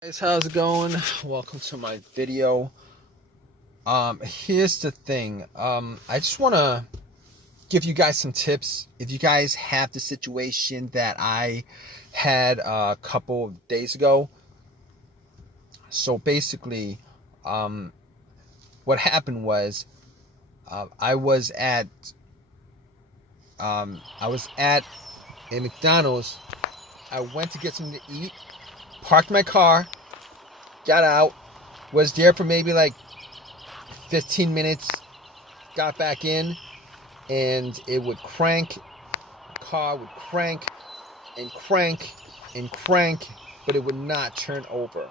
Guys, how's it going? Welcome to my video. Here's the thing. I just want to give you guys some tips if you guys have the situation that I had a couple of days ago. So basically, um, what happened was I was at a McDonald's. I went to get something to eat, parked my car, got out, was there for maybe like 15 minutes, got back in, and it would crank. The car would crank and crank and crank, but it would not turn over.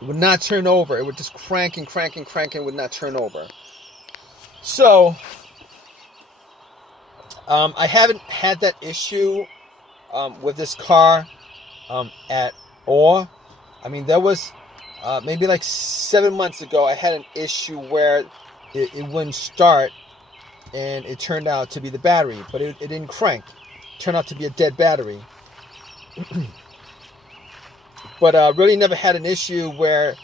It would not turn over. It would just crank and crank and crank and would not turn over. So, I haven't had that issue with this car at all. I mean, there was maybe like 7 months ago, I had an issue where it wouldn't start, and it turned out to be the battery, but it didn't crank. It turned out to be a dead battery. But really never had an issue where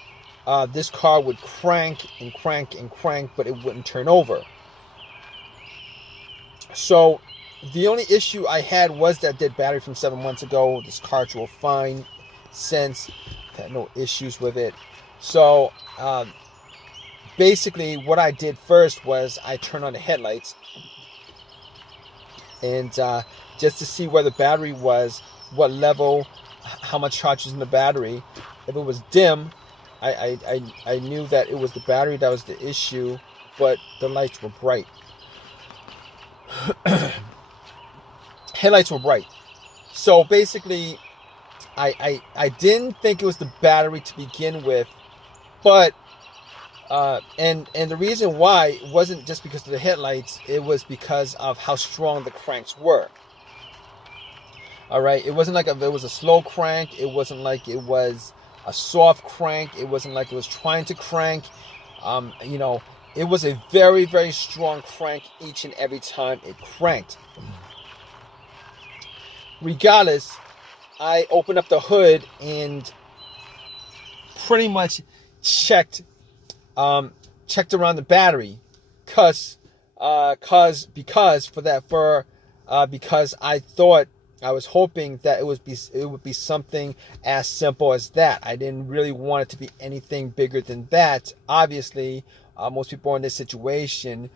this car would crank and crank and crank, but it wouldn't turn over. So the only issue I had was that dead battery from 7 months ago. This car drove fine since. Had no issues with it. So basically what I did first was I turned on the headlights, and just to see where the battery was, what level, how much charge was in the battery. If it was dim, I knew that it was the battery that was the issue, but the lights were bright. Headlights were bright. So basically, I didn't think it was the battery to begin with, but and the reason why it wasn't just because of the headlights, it was because of how strong the cranks were. All right, it wasn't like it was a slow crank. It wasn't like it was a soft crank. It wasn't like it was trying to crank. It was a very, very strong crank each and every time it cranked. Regardless, I opened up the hood and pretty much checked around the battery, because I thought, I was hoping that it would be something as simple as that. I didn't really want it to be anything bigger than that. Obviously, most people are in this situation.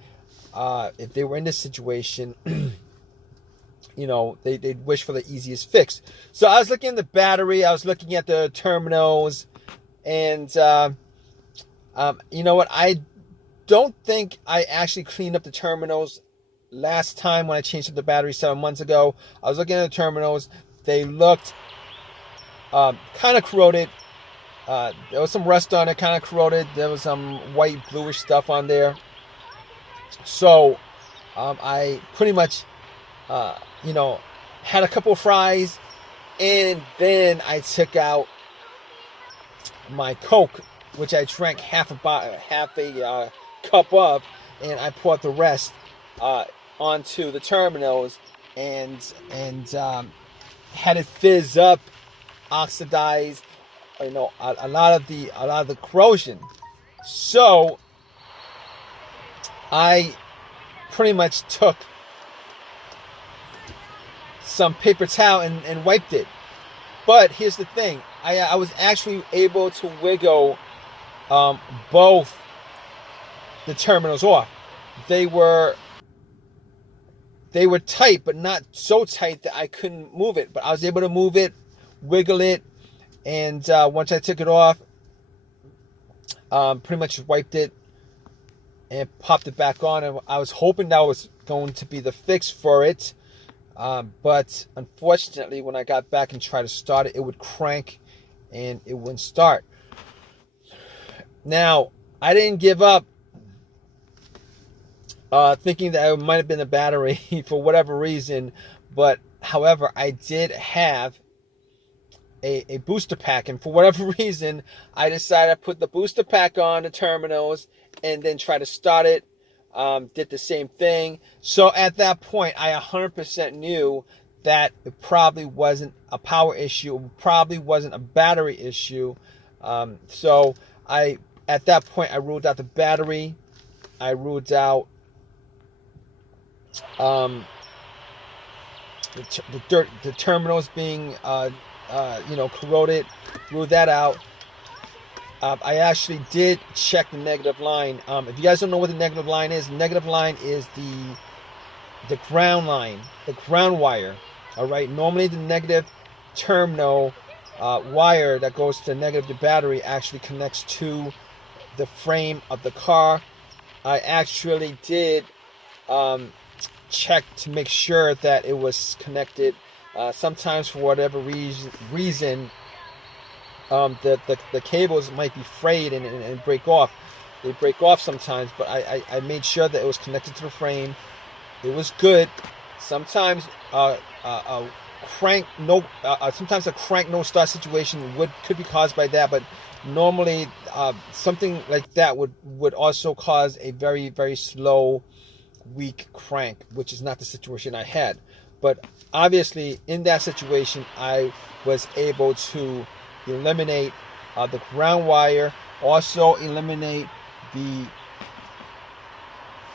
If they were in this situation, they'd wish for the easiest fix. So I was looking at the battery, I was looking at the terminals, and you know what? I don't think I actually cleaned up the terminals last time when I changed up the battery 7 months ago. I was looking at the terminals. They looked kind of corroded. There was some rust on it, kind of corroded. There was some white bluish stuff on there. So I pretty much had a couple of fries, and then I took out my Coke, which I drank half a cup of, and I poured the rest onto the terminals, and had it fizz up, oxidize, a lot of the corrosion. So I pretty much took some paper towel and wiped it. But here's the thing, I was actually able to wiggle both the terminals off. They were tight, but not so tight that I couldn't move it. But I was able to move it, wiggle it, and once I took it off, pretty much wiped it and popped it back on. And I was hoping that was going to be the fix for it. But unfortunately, when I got back and tried to start it, it would crank and it wouldn't start. Now, I didn't give up thinking that it might have been the battery for whatever reason. But however, I did have a booster pack, and for whatever reason, I decided to put the booster pack on the terminals and then try to start it. Did the same thing. So at that point, I 100% knew that it probably wasn't a power issue, it probably wasn't a battery issue. So at that point, I ruled out the battery. I ruled out the terminals being corroded. Ruled that out. I actually did check the negative line. If you guys don't know what the negative line is the ground line, the ground wire. All right. Normally, the negative terminal wire that goes to the negative the battery actually connects to the frame of the car. I actually did check to make sure that it was connected. Sometimes, for whatever reason, the cables might be frayed and break off. They break off sometimes, but I made sure that it was connected to the frame. It was good. Sometimes sometimes a crank no start situation could be caused by that, but normally something like that would also cause a very, very slow, weak crank, which is not the situation I had. But obviously in that situation I was able to eliminate the ground wire, also eliminate the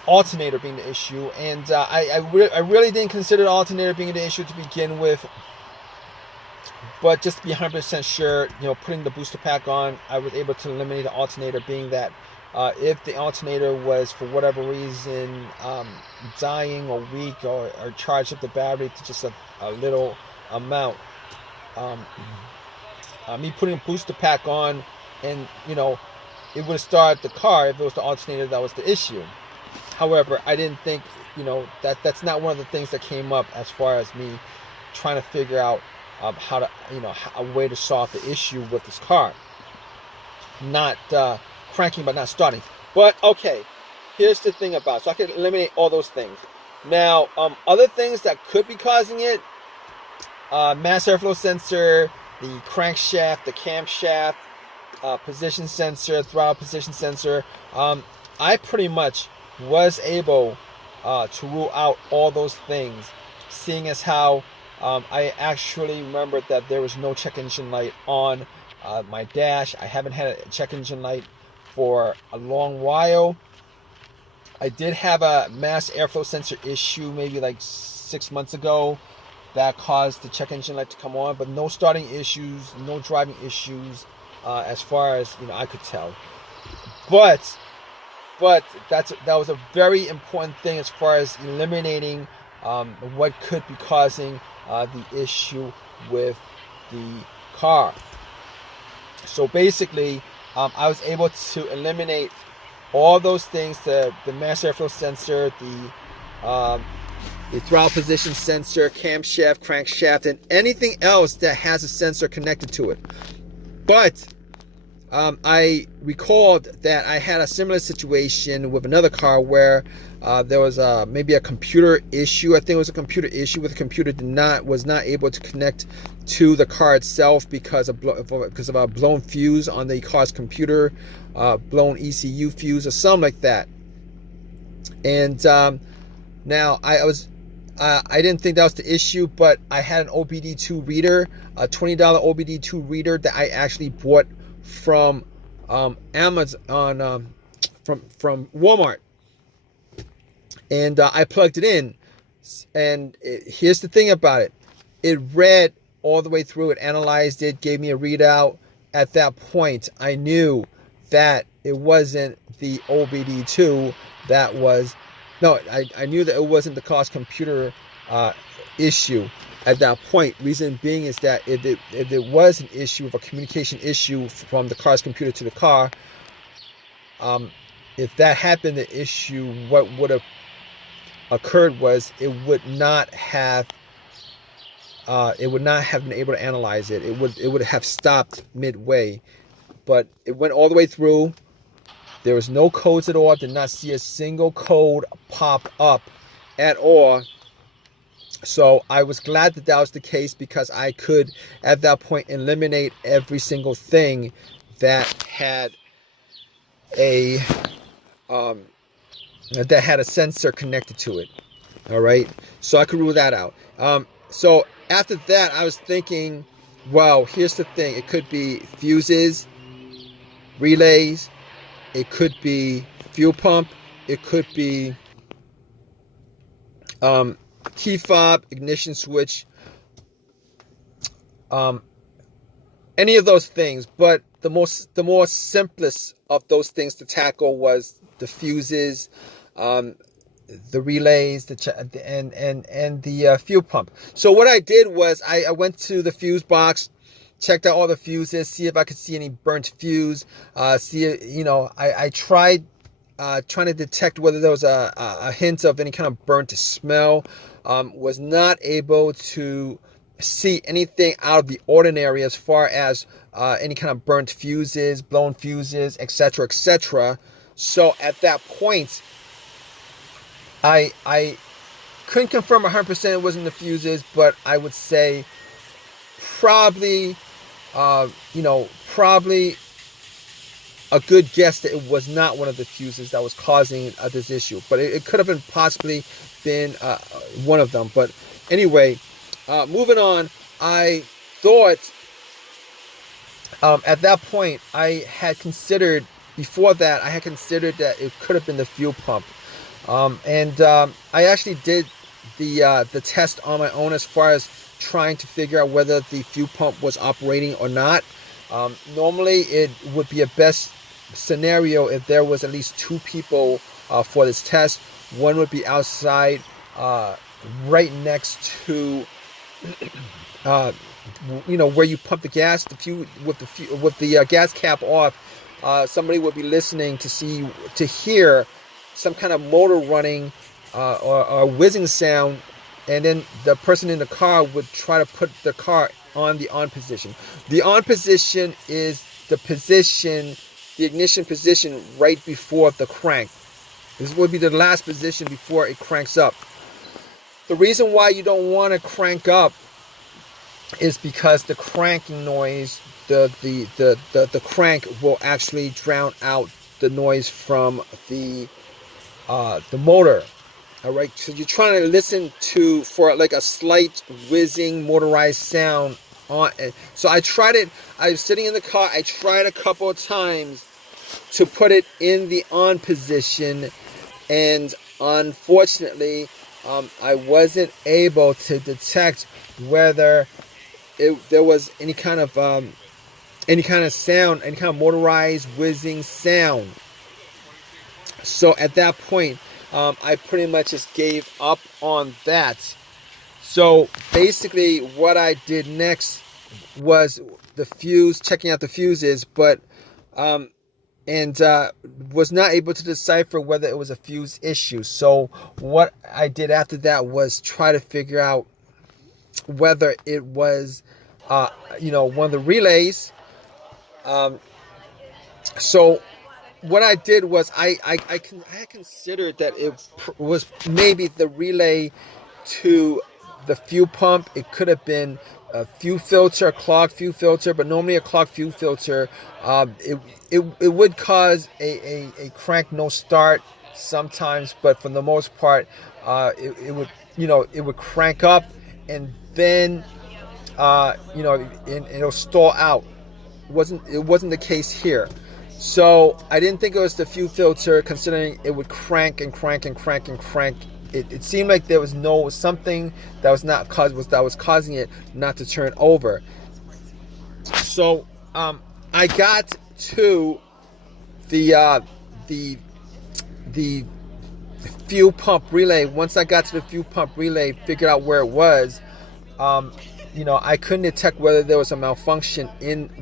alternator being the issue, and I really didn't consider the alternator being the issue to begin with, but just to be 100% sure, putting the booster pack on, I was able to eliminate the alternator, being that if the alternator was for whatever reason dying or weak or charged up the battery to just a little amount, me putting a booster pack on, and it would have started the car if it was the alternator that was the issue. However, I didn't think, that's not one of the things that came up as far as me trying to figure out how to, a way to solve the issue with this car. Not cranking, but not starting. But okay, here's the thing about it. So I can eliminate all those things. Now, other things that could be causing it, mass airflow sensor, the crankshaft, the camshaft, position sensor, throttle position sensor. I pretty much was able to rule out all those things, seeing as how I actually remembered that there was no check engine light on my dash. I haven't had a check engine light for a long while. I did have a mass airflow sensor issue maybe like 6 months ago that caused the check engine light to come on, but no starting issues, no driving issues, as far as I could tell. But that was a very important thing as far as eliminating what could be causing the issue with the car. So basically, I was able to eliminate all those things: the mass airflow sensor, the throttle position sensor, camshaft, crankshaft, and anything else that has a sensor connected to it. But I recalled that I had a similar situation with another car where there was maybe a computer issue. I think it was a computer issue where the computer was not able to connect to the car itself because of a blown fuse on the car's computer, blown ECU fuse or something like that. And now I didn't think that was the issue, but I had an OBD2 reader, a $20 OBD2 reader that I actually bought from Amazon, from Walmart, and I plugged it in. And here's the thing about it: it read all the way through. It analyzed it, gave me a readout. At that point, I knew that it wasn't the OBD2 that was. No, I knew that it wasn't the car's computer issue at that point. Reason being is that if it was an issue of a communication issue from the car's computer to the car, if that happened, the issue, what would have occurred was it would not have been able to analyze it. It would have stopped midway, but it went all the way through. There was no codes at all. I did not see a single code pop up at all. So I was glad that that was the case, because I could at that point eliminate every single thing that had a sensor connected to it. All right, so I could rule that out. So after that, I was thinking, well, here's the thing. It could be fuses, relays. It could be fuel pump. It could be key fob, ignition switch, um, any of those things. But the more simplest of those things to tackle was the fuses, um, the relays, and the fuel pump. So what I did was I went to the fuse box, checked out all the fuses, see if I could see any burnt fuse. I tried trying to detect whether there was a hint of any kind of burnt smell. Was not able to see anything out of the ordinary as far as any kind of burnt fuses, blown fuses, etc., etc. So at that point, I couldn't confirm 100% it wasn't the fuses, but I would say probably, probably a good guess that it was not one of the fuses that was causing this issue. But it could have been possibly been one of them. But anyway, moving on, I thought at that point before that I had considered that it could have been the fuel pump. I actually did the test on my own as far as trying to figure out whether the fuel pump was operating or not. Normally, it would be a best scenario if there was at least two people for this test. One would be outside, right next to, where you pump the gas. With the gas cap off, somebody would be listening to hear some kind of motor running or whizzing sound, and then the person in the car would try to put the car on the on position. The on position is the ignition position right before the crank. This would be the last position before it cranks up. The reason why you don't want to crank up is because the cranking noise, the crank will actually drown out the noise from the motor. All right, so you're trying to listen for like a slight whizzing motorized sound on. So I tried it. I was sitting in the car. I tried a couple of times to put it in the on position, and unfortunately, I wasn't able to detect whether there was any kind of sound, any kind of motorized whizzing sound. So at that point, I pretty much just gave up on that. So basically what I did next was checking out the fuses, but was not able to decipher whether it was a fuse issue. So what I did after that was try to figure out whether it was one of the relays. So what I did was I considered that it was maybe the relay to the fuel pump. It could have been a clogged fuel filter, but normally a clogged fuel filter, it would cause a crank no start sometimes, but for the most part, it would crank up and then it'll stall out. It wasn't the case here. So I didn't think it was the fuel filter, considering it would crank and crank and crank and crank. It seemed like there was something that was causing it not to turn over. So I got to the fuel pump relay. Once I got to the fuel pump relay, figured out where it was. I couldn't detect whether there was a malfunction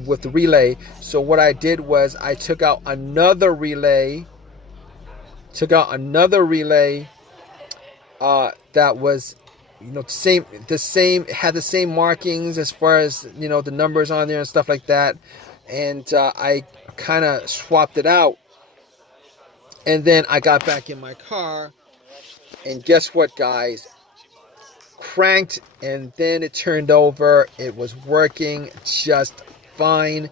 with the relay. So what I did was I took out another relay. That was, the same, had the same markings as far as the numbers on there and stuff like that. And I kind of swapped it out. And then I got back in my car, and guess what, guys? Cranked, and then it turned over. It was working just fine.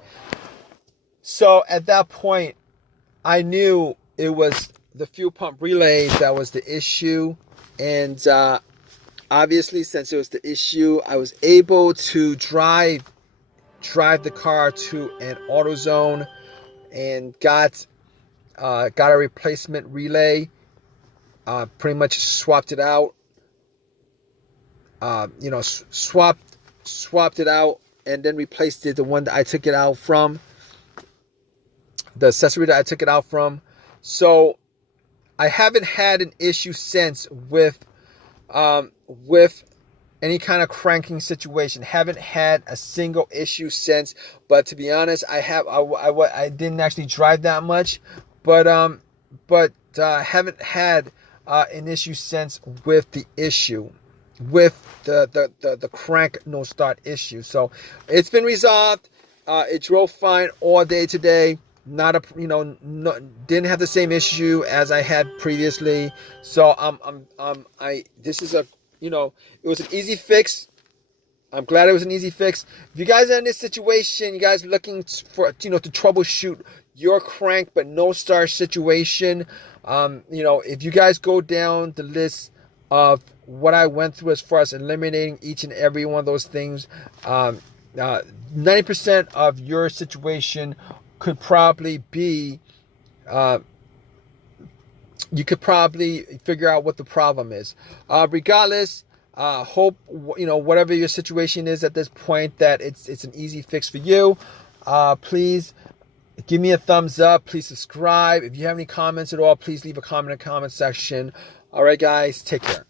So at that point, I knew it was the fuel pump relay that was the issue, and obviously, since it was the issue, I was able to drive the car to an AutoZone and got a replacement relay. Pretty much swapped it out. Swapped it out, and then replaced it, the one that I took it out from, the accessory that I took it out from. So I haven't had an issue since with any kind of cranking situation. Haven't had a single issue since. But to be honest, I didn't actually drive that much, but haven't had an issue since with the issue, with the crank no start issue. So it's been resolved. It drove fine all day today. Not a didn't have the same issue as I had previously. So this is a it was an easy fix. I'm glad it was an easy fix. If you guys are in this situation, you guys looking for to troubleshoot your crank but no start situation, if you guys go down the list of what I went through as far as eliminating each and every one of those things, 90% of your situation could probably be, you could probably figure out what the problem is. Regardless, hope whatever your situation is at this point, that it's an easy fix for you. Please give me a thumbs up. Please subscribe. If you have any comments at all, please leave a comment in the comment section. All right, guys, take care.